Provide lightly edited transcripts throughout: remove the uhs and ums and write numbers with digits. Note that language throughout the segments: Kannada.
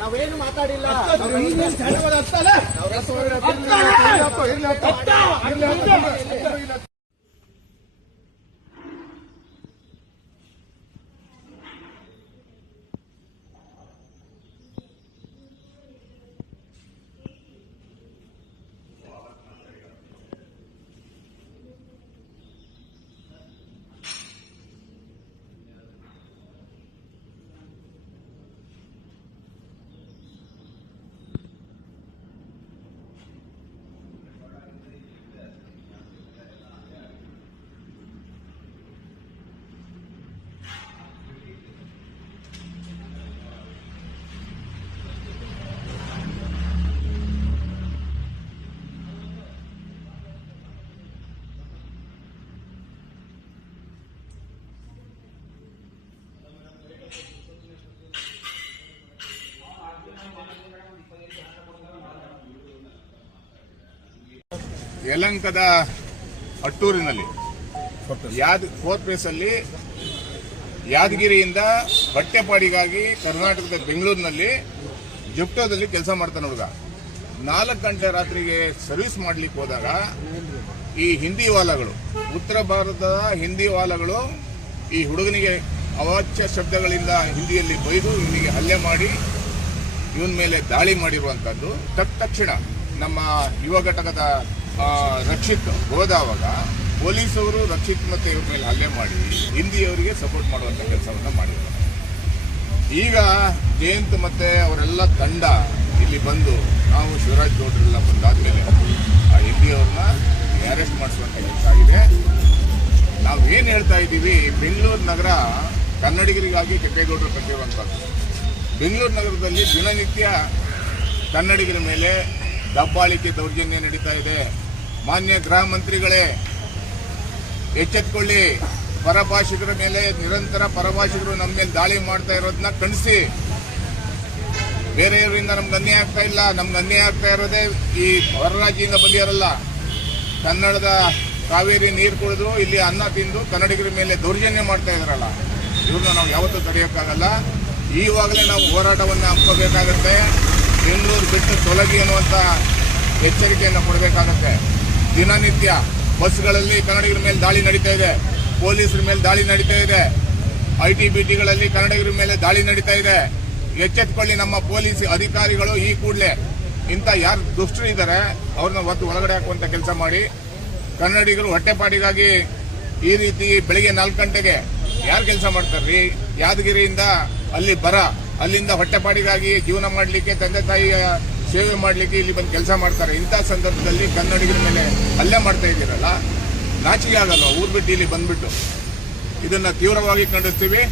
ನಾವೇನು ಮಾತಾಡಿಲ್ಲ. ಯಲಹಂಕದ ಅಟ್ಟೂರಿನಲ್ಲಿ ಫೋರ್ತ್ ಪ್ಲೇಸ್ ಅಲ್ಲಿ ಯಾದಗಿರಿಯಿಂದ ಬಟ್ಟೆಪಾಡಿಗಾಗಿ ಕರ್ನಾಟಕದ ಬೆಂಗಳೂರಿನಲ್ಲಿ ಜೆಪ್ಟೋದಲ್ಲಿ ಕೆಲಸ ಮಾಡ್ತಾನೆ ಹುಡುಗ. 4 ಗಂಟೆ ರಾತ್ರಿಗೆ ಸರ್ವಿಸ್ ಮಾಡ್ಲಿಕ್ಕೆ ಹೋದಾಗ ಈ ಹಿಂದಿ ವಾಲಗಳು, ಉತ್ತರ ಭಾರತದ ಹಿಂದಿ ವಾಲಗಳು ಈ ಹುಡುಗನಿಗೆ ಅವಾಚ್ಯ ಶಬ್ದಗಳಿಂದ ಹಿಂದಿಯಲ್ಲಿ ಬೈದು ಇವನಿಗೆ ಹಲ್ಲೆ ಮಾಡಿ ಇವನ ಮೇಲೆ ದಾಳಿ ಮಾಡಿರುವಂತದ್ದು. ತಕ್ಷಣ ನಮ್ಮ ಯುವ ಘಟಕದ ರಕ್ಷಿತ್ ಹೋದವಾಗ ಪೊಲೀಸವರು ರಕ್ಷಿತ್ ಮತ್ತೆ ಇವ್ರ ಮೇಲೆ ಹಲ್ಲೆ ಮಾಡಿ ಹಿಂದಿಯವರಿಗೆ ಸಪೋರ್ಟ್ ಮಾಡುವಂತ ಕೆಲಸವನ್ನ ಮಾಡಿದ್ದಾರೆ. ಈಗ ಜಯಂತ್ ಮತ್ತೆ ಅವರೆಲ್ಲ ತಂಡ ಇಲ್ಲಿ ಬಂದು ನಾವು ಶಿವರಾಜ್ ಗೌಡ್ರೆಲ್ಲ ಬಂದಾದ್ಮೇಲೆ ಆ ಹಿಂದಿಯವ್ರನ್ನ ಅರೆಸ್ಟ್ ಮಾಡಿಸುವಂತ ಕೆಲಸ ಆಗಿದೆ. ನಾವೇನ್ ಹೇಳ್ತಾ ಇದ್ದೀವಿ, ಬೆಂಗಳೂರು ನಗರ ಕನ್ನಡಿಗರಿಗಾಗಿ ಕೆಂಪೇಗೌಡರು ಕಟ್ಟಿರುವಂತದ್ದು. ಬೆಂಗಳೂರು ನಗರದಲ್ಲಿ ದಿನನಿತ್ಯ ಕನ್ನಡಿಗರ ಮೇಲೆ ದಬ್ಬಾಳಿಕೆ ದೌರ್ಜನ್ಯ ನಡೀತಾ ಇದೆ. ಮಾನ್ಯ ಗೃಹ ಮಂತ್ರಿಗಳೇ, ಎಚ್ಚೆತ್ತುಕೊಳ್ಳಿ. ಪರಭಾಷಿಕರ ಮೇಲೆ ನಿರಂತರ ಪರಭಾಷಿಕರು ನಮ್ಮ ಮೇಲೆ ದಾಳಿ ಮಾಡ್ತಾ ಇರೋದನ್ನ ಖಂಡಿಸಿ. ಬೇರೆಯವರಿಂದ ನಮ್ಗೆ ಅನ್ಯಾಯ ಆಗ್ತಾ ಇಲ್ಲ. ನಮ್ಗೆ ಅನ್ಯಾಯ ಆಗ್ತಾ ಇರೋದೇ ಈ ಹೊರ ರಾಜ್ಯದಿಂದ ಬಂದಿರಲ್ಲ. ಕನ್ನಡದ ಕಾವೇರಿ ನೀರು ಕುಡಿದು ಇಲ್ಲಿ ಅನ್ನ ತಿಂದು ಕನ್ನಡಿಗರ ಮೇಲೆ ದೌರ್ಜನ್ಯ ಮಾಡ್ತಾ ಇದಾರಲ್ಲ, ಇವ್ರನ್ನ ನಾವು ಯಾವತ್ತೂ ತಡೆಯೋಕ್ಕಾಗಲ್ಲ. ಈವಾಗಲೇ ನಾವು ಹೋರಾಟವನ್ನು ಹಮ್ಮಿಕೋಬೇಕಾಗತ್ತೆ. ಬೆಂಗಳೂರು ಬಿಟ್ಟು ತೊಲಗಿ ಅನ್ನುವಂಥ ಎಚ್ಚರಿಕೆಯನ್ನು ಕೊಡಬೇಕಾಗತ್ತೆ. ದಿನನಿತ್ಯ ಬಸ್ಗಳಲ್ಲಿ ಕನ್ನಡಿಗರ ಮೇಲೆ ದಾಳಿ ನಡೀತಾ ಇದೆ, ಪೊಲೀಸರ ಮೇಲೆ ದಾಳಿ ನಡೀತಾ ಇದೆ, ಐಟಿ-ಬಿಟಿಗಳಲ್ಲಿ ಕನ್ನಡಿಗರ ಮೇಲೆ ದಾಳಿ ನಡೀತಾ ಇದೆ. ಎಚ್ಚೆತ್ತುಕೊಳ್ಳಿ ನಮ್ಮ ಪೊಲೀಸ್ ಅಧಿಕಾರಿಗಳು. ಈ ಕೂಡಲೇ ಇಂಥ ಯಾರು ದುಷ್ಟರು ಇದ್ದಾರೆ ಅವ್ರನ್ನ ಒಳಗಡೆ ಹಾಕುವಂತ ಕೆಲಸ ಮಾಡಿ. ಕನ್ನಡಿಗರು ಹೊಟ್ಟೆಪಾಡಿಗಾಗಿ ಈ ರೀತಿ ಬೆಳಿಗ್ಗೆ 4 ಗಂಟೆಗೆ ಯಾರು ಕೆಲಸ ಮಾಡ್ತಾರ್ರಿ? ಯಾದಗಿರಿಯಿಂದ ಅಲ್ಲಿ ಅಲ್ಲಿಂದ ಹೊಟ್ಟೆಪಾಡಿಗಾಗಿ ಜೀವನ ಮಾಡಲಿಕ್ಕೆ, ತಂದೆ ತಾಯಿಯ ಸೇವೆ ಮಾಡಲಿಕ್ಕೆ ಇಲ್ಲಿ ಬಂದು ಕೆಲಸ ಮಾಡ್ತಾರೆ. ಇಂಥ ಸಂದರ್ಭದಲ್ಲಿ ಕನ್ನಡಿಗರ ಮೇಲೆ ಹಲ್ಲೆ ಮಾಡ್ತಾ ಇದ್ದೀರಲ್ಲ, ನಾಚಿಕೆ ಆಗಲ್ಲ? ಊರ್ ಬಿಟ್ಟು ಇಲ್ಲಿ ಬಂದ್ಬಿಟ್ಟು ಇದನ್ನ ತೀವ್ರವಾಗಿ ಖಂಡಿಸ್ತೀವಿ.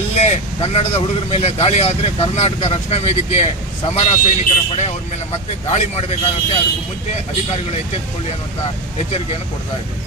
ಎಲ್ಲೇ ಕನ್ನಡದ ಹುಡುಗರ ಮೇಲೆ ದಾಳಿ ಆದರೆ ಕರ್ನಾಟಕ ರಕ್ಷಣಾ ವೇದಿಕೆ ಸಮರ ಸೈನಿಕರ ಪಡೆ ಅವ್ರ ಮೇಲೆ ಮತ್ತೆ ದಾಳಿ ಮಾಡಬೇಕಾಗುತ್ತೆ. ಅದಕ್ಕೂ ಮುಂಚೆ ಅಧಿಕಾರಿಗಳು ಎಚ್ಚೆತ್ತುಕೊಳ್ಳಿ ಅನ್ನುವಂಥ ಎಚ್ಚರಿಕೆಯನ್ನು ಕೊಡ್ತಾ ಇದ್ದೀವಿ.